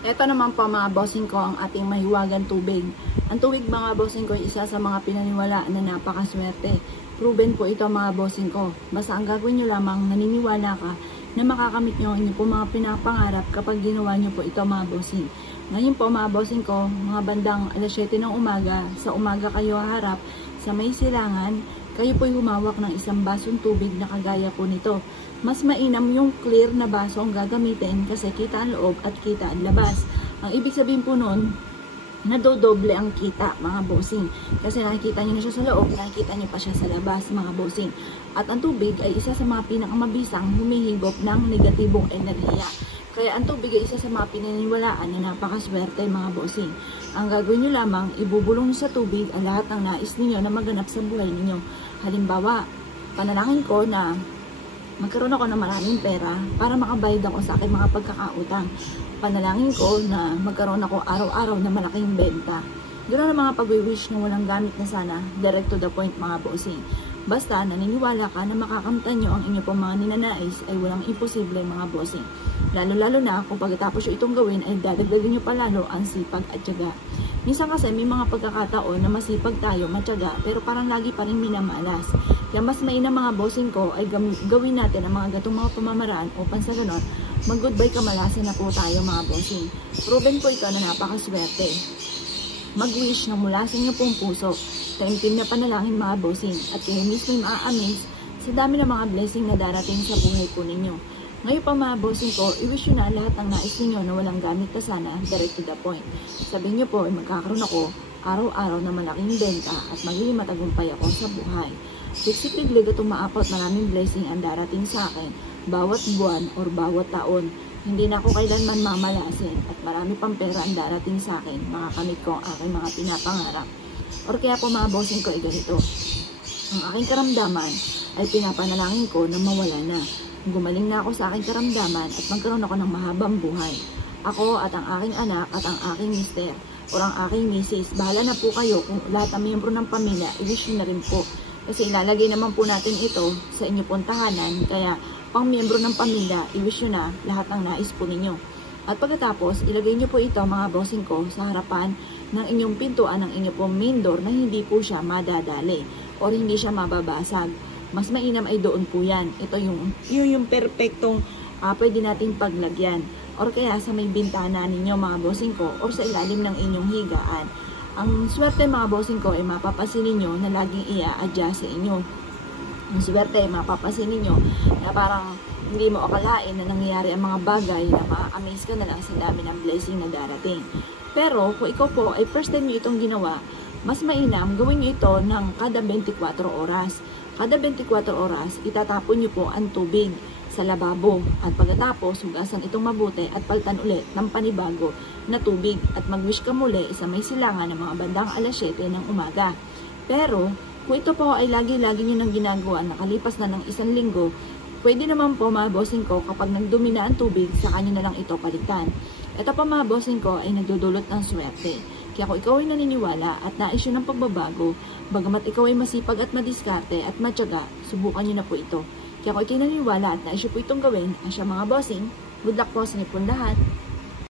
Ito naman po mga bossing ko ang ating mahiwagang tubig. Ang tubig mga bossing ko ay isa sa mga pinaniwalaan na napakaswerte. Proven po ito mga bossing ko. Basta ang gagawin nyo lamang, naniniwala ka na makakamit nyo ang inyo po mga pinapangarap kapag ginawa nyo po ito mga bossing. Ngayon po mga bossing ko, mga bandang alas 7 ng umaga, sa umaga kayo haharap sa may silangan, kayo po'y humawak ng isang basong tubig na kagaya po nito. Mas mainam yung clear na baso ang gagamitin kasi kita ang loob at kita ang labas. Ang ibig sabihin po nun, nadodoble ang kita mga bossing. Kasi nakikita nyo na siya sa loob, nakikita nyo pa siya sa labas mga bossing. At ang tubig ay isa sa mga pinakamabisang humihigop ng negatibong enerhiya. Kaya ang tubig ay isa sa mga pinaniwalaan na napakaswerte mga bossing. Ang gagawin nyo lamang, ibubulong sa tubig ang lahat ng nais ninyo na maganap sa buhay ninyo. Halimbawa, panalangin ko na magkaroon ako ng maraming pera para makabayad ako sa aking mga pagkakautang. Panalangin ko na magkaroon ako araw-araw na malaking benta. Doon ang mga pag-wish na walang gamit na sana, direct to the point mga bossing. Basta naniniwala ka na makakamtan nyo ang inyo pong mga ninanais ay walang imposible mga bossing. Lalo-lalo na kung pagkatapos nyo itong gawin ay dadagdagan nyo palalo ang sipag at tiyaga. Minsan kasi may mga pagkakataon na masipag tayo, matyaga, pero parang lagi pa rin minamalas. Kaya mas mainam mga bossing ko ay gawin natin ang mga gatong mga pamamaraan upang sa ganon, mag-goodbye kamalasan na po tayo mga bossing. Proven po ito na napakaswerte. Mag-wish na mula sa inyo pong puso, taimtim na panalangin mga bossing, at kayo mismo maa-amaze sa dami ng mga blessing na darating sa buhay po ninyo. Ngayon pa mga bossing ko, i-wish nyo na lahat ng nais ninyo na walang gamit na sana, direct to the point. Sabihin nyo po ay magkakaroon ako araw-araw na malaking benta at magiging matagumpay ako sa buhay. Siksikliglig at umaapot maraming blessing ang darating sa akin bawat buwan or bawat taon. Hindi na ako kailanman mamalasin at marami pang pera ang darating sa akin, makakamit ko ang aking mga pinapangarap. Or kaya po mga bossing ko ay ganito. Ang aking karamdaman ay pinapanalangin ko na mawala na. Gumaling na ako sa aking karamdaman at magkaroon ako ng mahabang buhay. Ako at ang aking anak at ang aking mister o ang aking misis, bahala na po kayo kung lahat ng miyembro ng pamilya, i-wish na rin po. Kasi ilalagay naman po natin ito sa inyo pong tahanan, kaya pang miyembro ng pamilya, i-wish nyo na lahat ng nais po ninyo. At pagkatapos, ilagay nyo po ito mga bossing ko sa harapan ng inyong pintuan ng inyo pong main door na hindi po siya madadali o hindi siya mababasag. Mas mainam ay doon po yan. Ito yung perfectong pwede nating paglagyan. Or kaya sa may bintana ninyo mga bossing ko or sa ilalim ng inyong higaan. Ang swerte mga bossing ko ay mapapasin ninyo na laging i-adjust sa inyo. Ang swerte ay mapapasin ninyo na parang hindi mo akalain na nangyayari ang mga bagay na ma-amaze ka na lang sa dami ng blessing na darating. Pero kung ikaw po ay first time nyo itong ginawa, mas mainam gawin nyo ito ng kada 24 oras. Kada 24 oras, itatapon nyo po ang tubig sa lababo at pagkatapos hugasan itong mabuti at palitan ulit ng panibago na tubig at mag-wish ka muli sa may silangan ng mga bandang alas 7 ng umaga. Pero kung ito po ay lagi-lagi nyo nang ginagawa nakalipas na ng 1 linggo, pwede naman po mga bossing ko kapag nagdumi na ang tubig, sa kanyo na lang ito palitan. Ito pa mga bossing ko ay nagdudulot ng swerte. Kaya kung ikaw ay naniniwala at nais yun ng pagbabago, bagamat ikaw ay masipag at madiskarte at matyaga, subukan nyo na po ito. Kaya kung ikaw ay naniniwala at nais yun po itong gawin, asya mga bossing, good luck po sa inyo pong lahat.